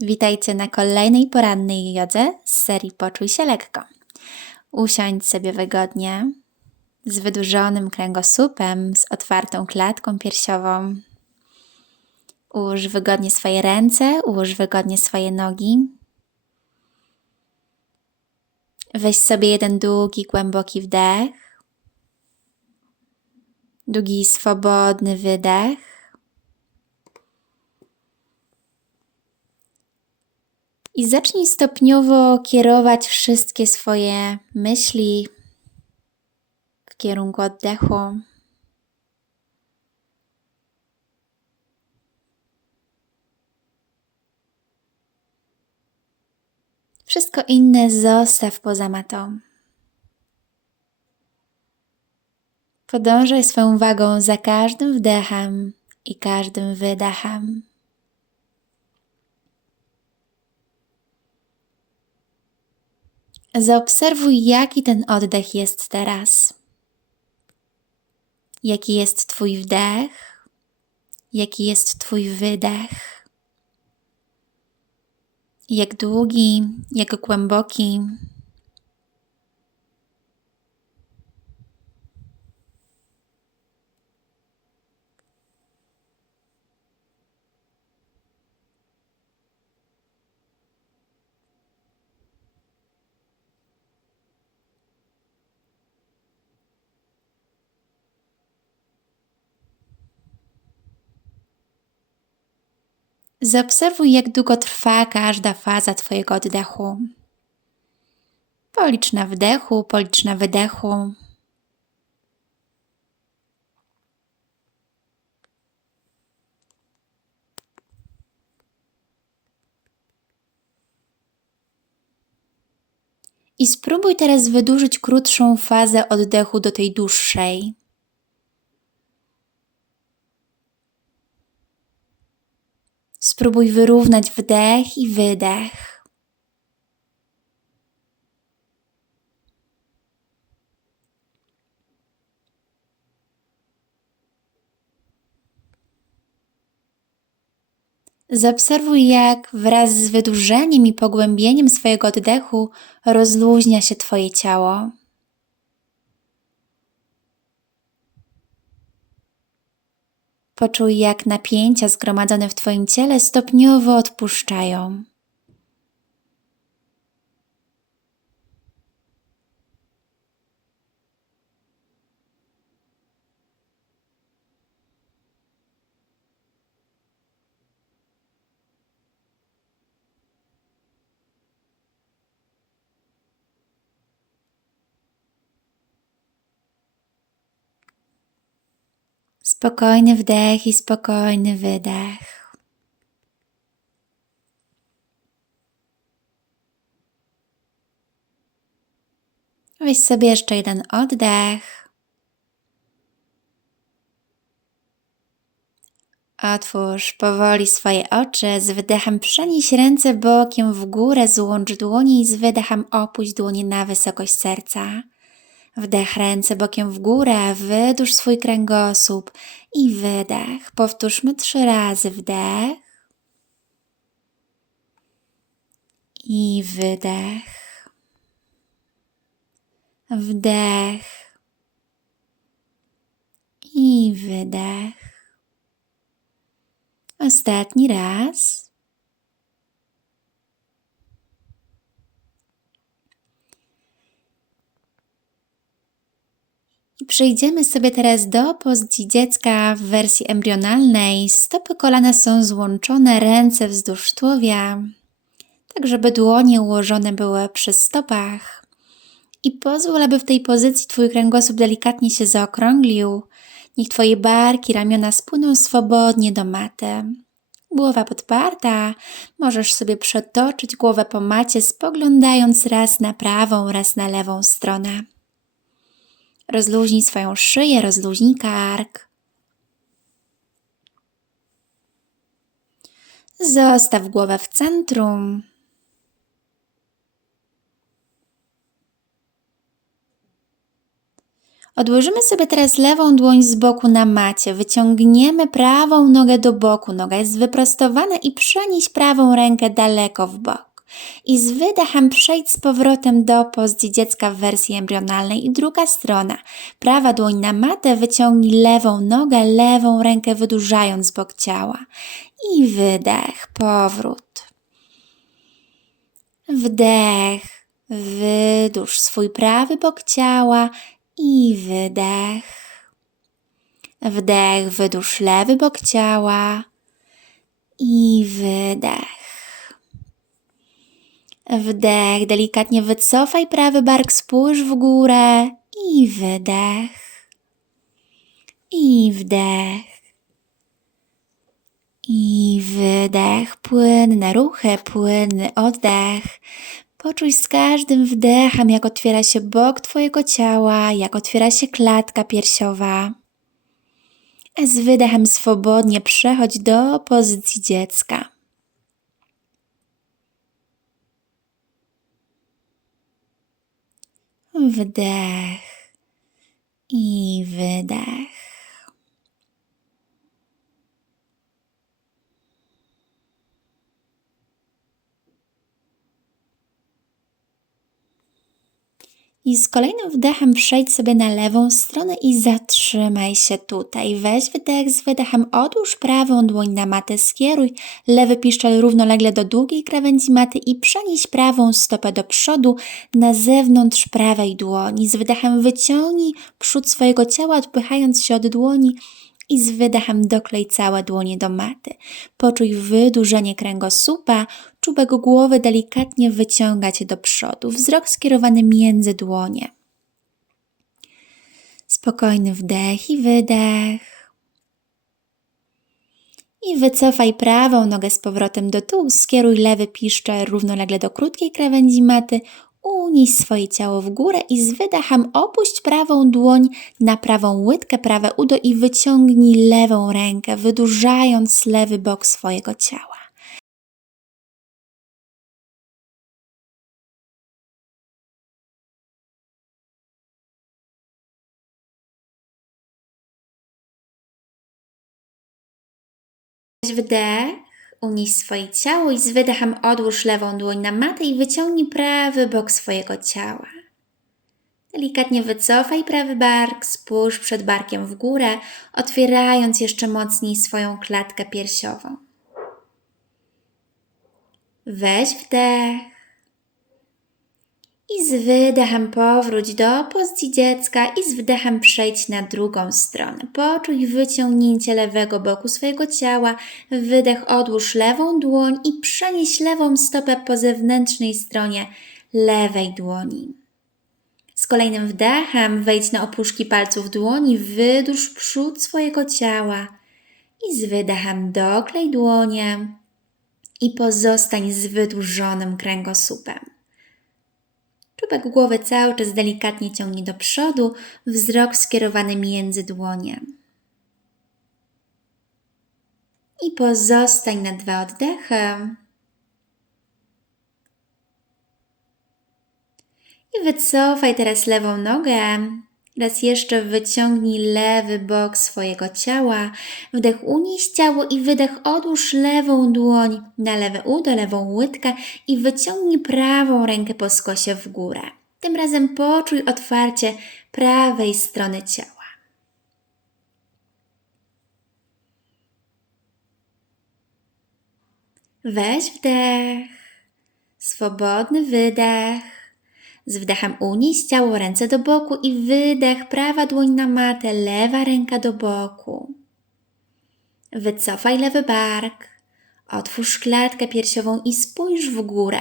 Witajcie na kolejnej porannej jodze z serii Poczuj się lekko. Usiądź sobie wygodnie, z wydłużonym kręgosłupem, z otwartą klatką piersiową. Ułóż wygodnie swoje ręce, ułóż wygodnie swoje nogi. Weź sobie jeden długi, głęboki wdech, długi, swobodny wydech. I zacznij stopniowo kierować wszystkie swoje myśli w kierunku oddechu. Wszystko inne zostaw poza matą. Podążaj swoją uwagą za każdym wdechem i każdym wydechem. Zaobserwuj, jaki ten oddech jest teraz. Jaki jest Twój wdech, jaki jest Twój wydech. Jak długi, jak głęboki. Zaobserwuj, jak długo trwa każda faza Twojego oddechu. Policz na wdechu, policz na wydechu. I spróbuj teraz wydłużyć krótszą fazę oddechu do tej dłuższej. Spróbuj wyrównać wdech i wydech. Zaobserwuj, jak wraz z wydłużeniem i pogłębieniem swojego oddechu rozluźnia się Twoje ciało. Poczuj, jak napięcia zgromadzone w Twoim ciele stopniowo odpuszczają. Spokojny wdech i spokojny wydech. Weź sobie jeszcze jeden oddech. Otwórz powoli swoje oczy. Z wydechem przenieś ręce bokiem w górę, złącz dłonie i z wydechem opuść dłonie na wysokość serca. Wdech ręce bokiem w górę, wydłuż swój kręgosłup i wydech. Powtórzmy trzy razy wdech i wydech. Wdech i wydech. Ostatni raz. Przejdziemy sobie teraz do pozycji dziecka w wersji embrionalnej. Stopy kolana są złączone, ręce wzdłuż tułowia, tak żeby dłonie ułożone były przy stopach. I pozwól, aby w tej pozycji Twój kręgosłup delikatnie się zaokrąglił. Niech Twoje barki, ramiona spłyną swobodnie do maty. Głowa podparta, możesz sobie przetoczyć głowę po macie, spoglądając raz na prawą, raz na lewą stronę. Rozluźnij swoją szyję, rozluźnij kark. Zostaw głowę w centrum. Odłożymy sobie teraz lewą dłoń z boku na macie. Wyciągniemy prawą nogę do boku. Noga jest wyprostowana i przenieś prawą rękę daleko w bok. I z wydechem przejdź z powrotem do pozycji dziecka w wersji embrionalnej. I druga strona. Prawa dłoń na matę, wyciągnij lewą nogę, lewą rękę wydłużając bok ciała. I wydech, powrót. Wdech, wydłuż swój prawy bok ciała i wydech. Wdech, wydłuż lewy bok ciała i wydech. Wdech, delikatnie wycofaj prawy bark, spójrz w górę i wydech. I wdech. I wydech, płynne ruchy, płynny oddech. Poczuj z każdym wdechem, jak otwiera się bok Twojego ciała, jak otwiera się klatka piersiowa. Z wydechem swobodnie przechodź do pozycji dziecka. Wdech i wydech. I z kolejnym wdechem przejdź sobie na lewą stronę i zatrzymaj się tutaj. Weź wydech z wydechem, odłóż prawą dłoń na matę, skieruj lewy piszczel równolegle do długiej krawędzi maty i przenieś prawą stopę do przodu na zewnątrz prawej dłoni. Z wydechem wyciągnij przód swojego ciała, odpychając się od dłoni i z wydechem doklej całe dłonie do maty. Poczuj wydłużenie kręgosłupa, czubek głowy delikatnie wyciągać do przodu, wzrok skierowany między dłonie. Spokojny wdech i wydech. I wycofaj prawą nogę z powrotem do tyłu, skieruj lewy piszczel równolegle do krótkiej krawędzi maty, Unieś swoje ciało w górę i z wydechem opuść prawą dłoń na prawą łydkę, prawe udo i wyciągnij lewą rękę, wydłużając lewy bok swojego ciała. Wdech Unieś swoje ciało i z wydechem odłóż lewą dłoń na matę i wyciągnij prawy bok swojego ciała. Delikatnie wycofaj prawy bark, spójrz przed barkiem w górę, otwierając jeszcze mocniej swoją klatkę piersiową. Weź wdech i z wydechem powróć do pozycji dziecka i z wdechem przejdź na drugą stronę. Poczuj wyciągnięcie lewego boku swojego ciała. Wydech odłóż lewą dłoń i przenieś lewą stopę po zewnętrznej stronie lewej dłoni. Z kolejnym wdechem wejdź na opuszki palców dłoni, wydłuż przód swojego ciała i z wydechem doklej dłonie i pozostań z wydłużonym kręgosłupem. Czubek głowy cały czas delikatnie ciągnie do przodu, wzrok skierowany między dłonie. I pozostań na dwa oddechy. I wycofaj teraz lewą nogę Raz jeszcze wyciągnij lewy bok swojego ciała. Wdech unieś ciało i wydech odłóż lewą dłoń na lewe udo, lewą łydkę i wyciągnij prawą rękę po skosie w górę. Tym razem poczuj otwarcie prawej strony ciała. Weź wdech, swobodny wydech. Z wdechem unieś ciało, ręce do boku i wydech, prawa dłoń na matę, lewa ręka do boku. Wycofaj lewy bark, otwórz klatkę piersiową i spójrz w górę.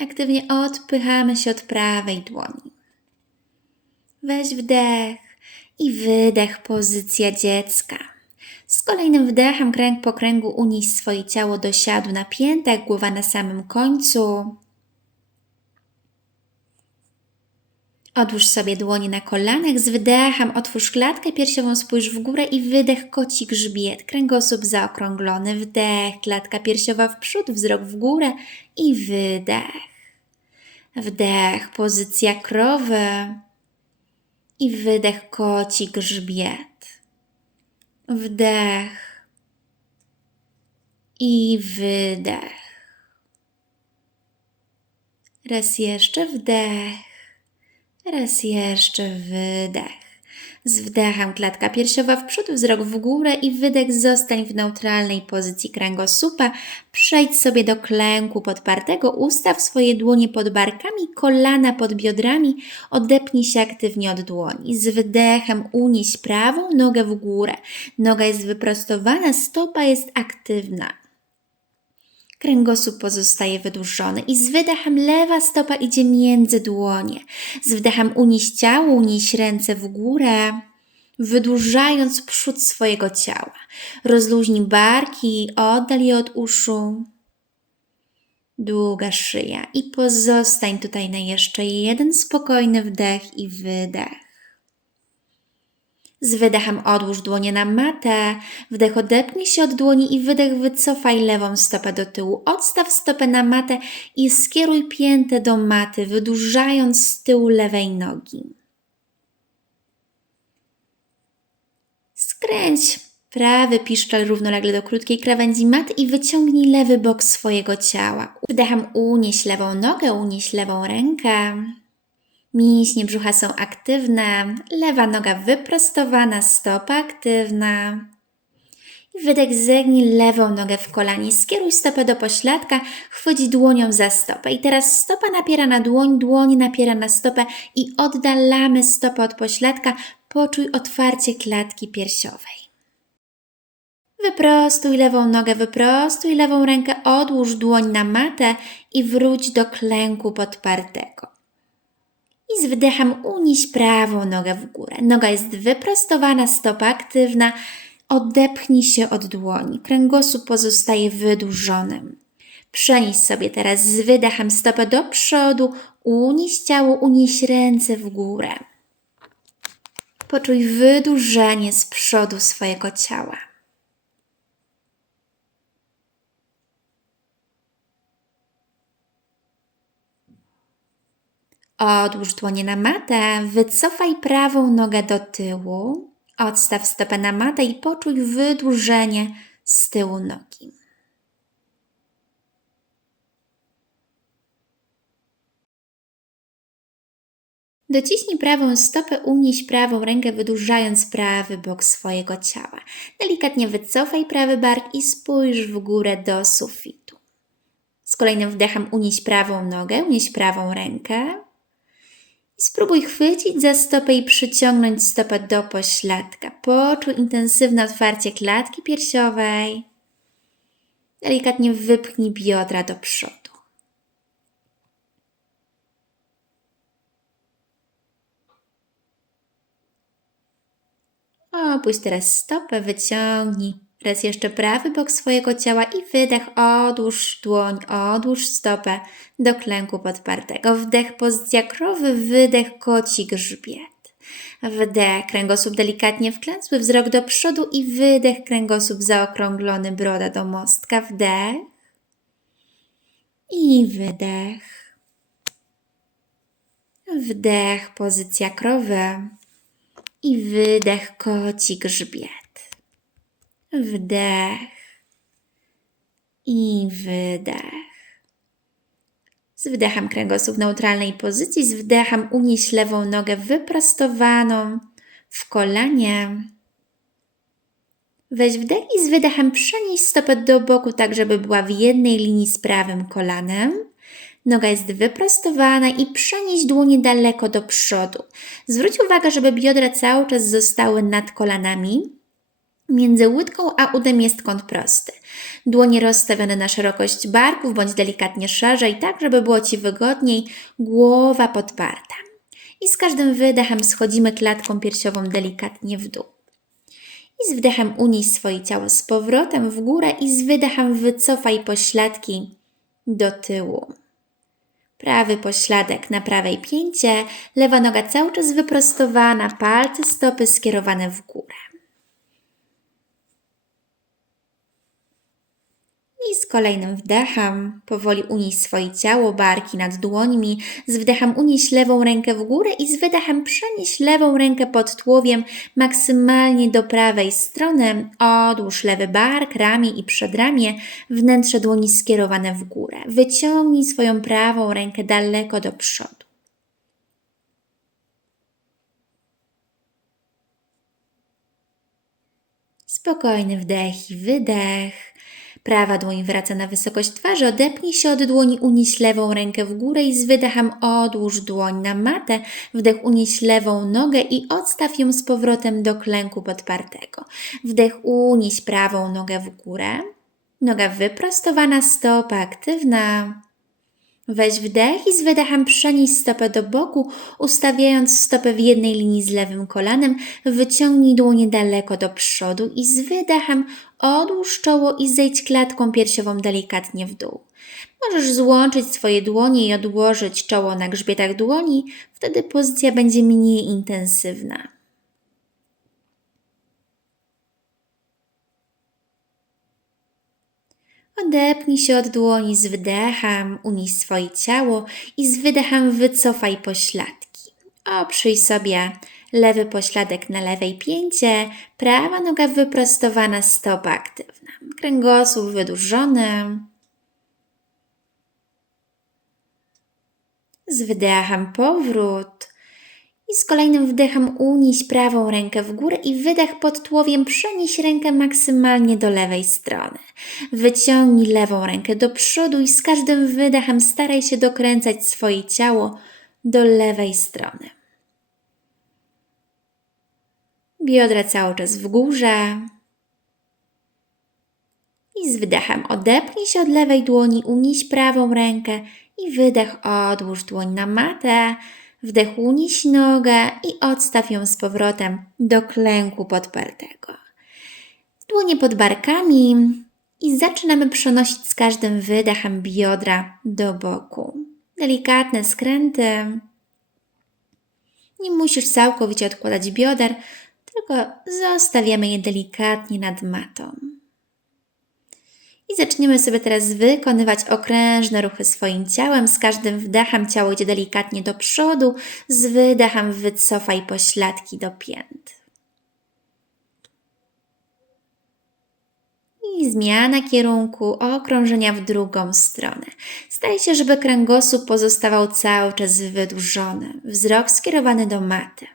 Aktywnie odpychamy się od prawej dłoni. Weź wdech i wydech, pozycja dziecka. Z kolejnym wdechem kręg po kręgu unieś swoje ciało do siadu na piętach, głowa na samym końcu. Odłóż sobie dłonie na kolanach, z wydechem otwórz klatkę piersiową, spójrz w górę i wydech koci grzbiet, kręgosłup zaokrąglony, wdech, klatka piersiowa w przód, wzrok w górę i wydech. Wdech, pozycja krowy. I wydech, koci grzbiet. Wdech. I wydech. Raz jeszcze wdech. Raz jeszcze wydech. Z wdechem klatka piersiowa w przód, wzrok w górę i wydech zostań w neutralnej pozycji kręgosłupa. Przejdź sobie do klęku podpartego, ustaw swoje dłonie pod barkami, kolana pod biodrami, odepnij się aktywnie od dłoni. Z wdechem unieś prawą nogę w górę. Noga jest wyprostowana, stopa jest aktywna. Kręgosłup pozostaje wydłużony i z wydechem lewa stopa idzie między dłonie. Z wdechem unieś ciało, unieś ręce w górę, wydłużając przód swojego ciała. Rozluźnij barki, oddal je od uszu. Długa szyja i pozostań tutaj na jeszcze jeden spokojny wdech i wydech. Z wydechem odłóż dłonie na matę, wdech odepnij się od dłoni i wydech wycofaj lewą stopę do tyłu. Odstaw stopę na matę i skieruj piętę do maty, wydłużając z tyłu lewej nogi. Skręć prawy piszczel równolegle do krótkiej krawędzi maty i wyciągnij lewy bok swojego ciała. Wdechem unieś lewą nogę, unieś lewą rękę. Mięśnie brzucha są aktywne, lewa noga wyprostowana, stopa aktywna. Wydech zegnij lewą nogę w kolanie, skieruj stopę do pośladka, chwyć dłonią za stopę. I teraz stopa napiera na dłoń, dłoń napiera na stopę i oddalamy stopę od pośladka. Poczuj otwarcie klatki piersiowej. Wyprostuj lewą nogę, wyprostuj lewą rękę, odłóż dłoń na matę i wróć do klęku podpartego i z wdechem unieś prawą nogę w górę. Noga jest wyprostowana, stopa aktywna. Odepchnij się od dłoni. Kręgosłup pozostaje wydłużonym. Przenieś sobie teraz z wydechem stopę do przodu, unieś ciało, unieś ręce w górę. Poczuj wydłużenie z przodu swojego ciała. Odłóż dłonie na matę, wycofaj prawą nogę do tyłu, odstaw stopę na matę i poczuj wydłużenie z tyłu nogi. Dociśnij prawą stopę, unieś prawą rękę, wydłużając prawy bok swojego ciała. Delikatnie wycofaj prawy bark i spójrz w górę do sufitu. Z kolejnym wdechem unieś prawą nogę, unieś prawą rękę. I spróbuj chwycić za stopę i przyciągnąć stopę do pośladka. Poczuj intensywne otwarcie klatki piersiowej. Delikatnie wypchnij biodra do przodu. Opuść teraz stopę, wyciągnij Raz jeszcze prawy bok swojego ciała i wydech, odłóż dłoń, odłóż stopę do klęku podpartego. Wdech, pozycja krowy, wydech, koci grzbiet. Wdech, kręgosłup delikatnie wklęsły, wzrok do przodu i wydech, kręgosłup zaokrąglony, broda do mostka. Wdech i wydech. Wdech, pozycja krowy i wydech, koci grzbiet. Wdech i wydech. Z wdechem kręgosłup w neutralnej pozycji, z wdechem unieś lewą nogę wyprostowaną w kolanie. Weź wdech i z wydechem przenieś stopę do boku, tak żeby była w jednej linii z prawym kolanem. Noga jest wyprostowana i przenieś dłonie daleko do przodu. Zwróć uwagę, żeby biodra cały czas zostały nad kolanami. Między łydką a udem jest kąt prosty. Dłonie rozstawione na szerokość barków bądź delikatnie szerzej, tak żeby było Ci wygodniej, głowa podparta. I z każdym wydechem schodzimy klatką piersiową delikatnie w dół. I z wdechem unieś swoje ciało z powrotem w górę i z wydechem wycofaj pośladki do tyłu. Prawy pośladek na prawej pięcie, lewa noga cały czas wyprostowana, palce stopy skierowane w górę. I z kolejnym wdechem powoli unieś swoje ciało, barki nad dłońmi. Z wdechem unieś lewą rękę w górę i z wydechem przenieś lewą rękę pod tułowiem maksymalnie do prawej strony. Odłóż lewy bark, ramię i przedramię, wnętrze dłoni skierowane w górę. Wyciągnij swoją prawą rękę daleko do przodu. Spokojny wdech i wydech. Prawa dłoń wraca na wysokość twarzy, odepnij się od dłoni, unieś lewą rękę w górę i z wydechem odłóż dłoń na matę. Wdech unieś lewą nogę i odstaw ją z powrotem do klęku podpartego. Wdech unieś prawą nogę w górę. Noga wyprostowana, stopa aktywna. Weź wdech i z wydechem przenieś stopę do boku, ustawiając stopę w jednej linii z lewym kolanem. Wyciągnij dłonie daleko do przodu i z wydechem odłóż czoło i zejdź klatką piersiową delikatnie w dół. Możesz złączyć swoje dłonie i odłożyć czoło na grzbietach dłoni, wtedy pozycja będzie mniej intensywna. Odepnij się od dłoni z wdechem, unieś swoje ciało i z wydechem wycofaj pośladki. Oprzyj sobie lewy pośladek na lewej pięcie, prawa noga wyprostowana, stopa aktywna. Kręgosłup wydłużony. Z wydechem powrót. I z kolejnym wdechem unieś prawą rękę w górę i wydech pod tułowiem przenieś rękę maksymalnie do lewej strony. Wyciągnij lewą rękę do przodu i z każdym wydechem staraj się dokręcać swoje ciało do lewej strony. Biodra cały czas w górze. I z wydechem odepnij się od lewej dłoni, unieś prawą rękę i wydech odłóż dłoń na matę Wdech unieś nogę i odstaw ją z powrotem do klęku podpartego. Dłonie pod barkami i zaczynamy przenosić z każdym wydechem biodra do boku. Delikatne skręty. Nie musisz całkowicie odkładać bioder, tylko zostawiamy je delikatnie nad matą. I zaczniemy sobie teraz wykonywać okrężne ruchy swoim ciałem. Z każdym wdechem ciało idzie delikatnie do przodu, z wydechem wycofaj pośladki do pięt. I zmiana kierunku okrążenia w drugą stronę. Staje się, żeby kręgosłup pozostawał cały czas wydłużony, wzrok skierowany do maty.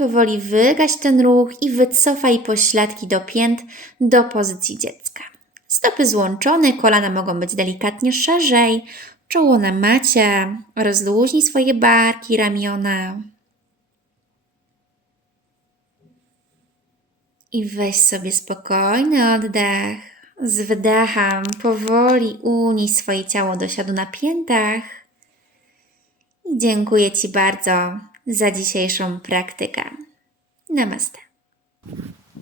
Powoli wygaś ten ruch i wycofaj pośladki do pięt do pozycji dziecka. Stopy złączone, kolana mogą być delikatnie szerzej, czoło na macie, rozluźnij swoje barki, ramiona. I weź sobie spokojny oddech. Z wydechem powoli unieś swoje ciało do siadu na piętach. Dziękuję Ci bardzo za dzisiejszą praktykę. Namaste.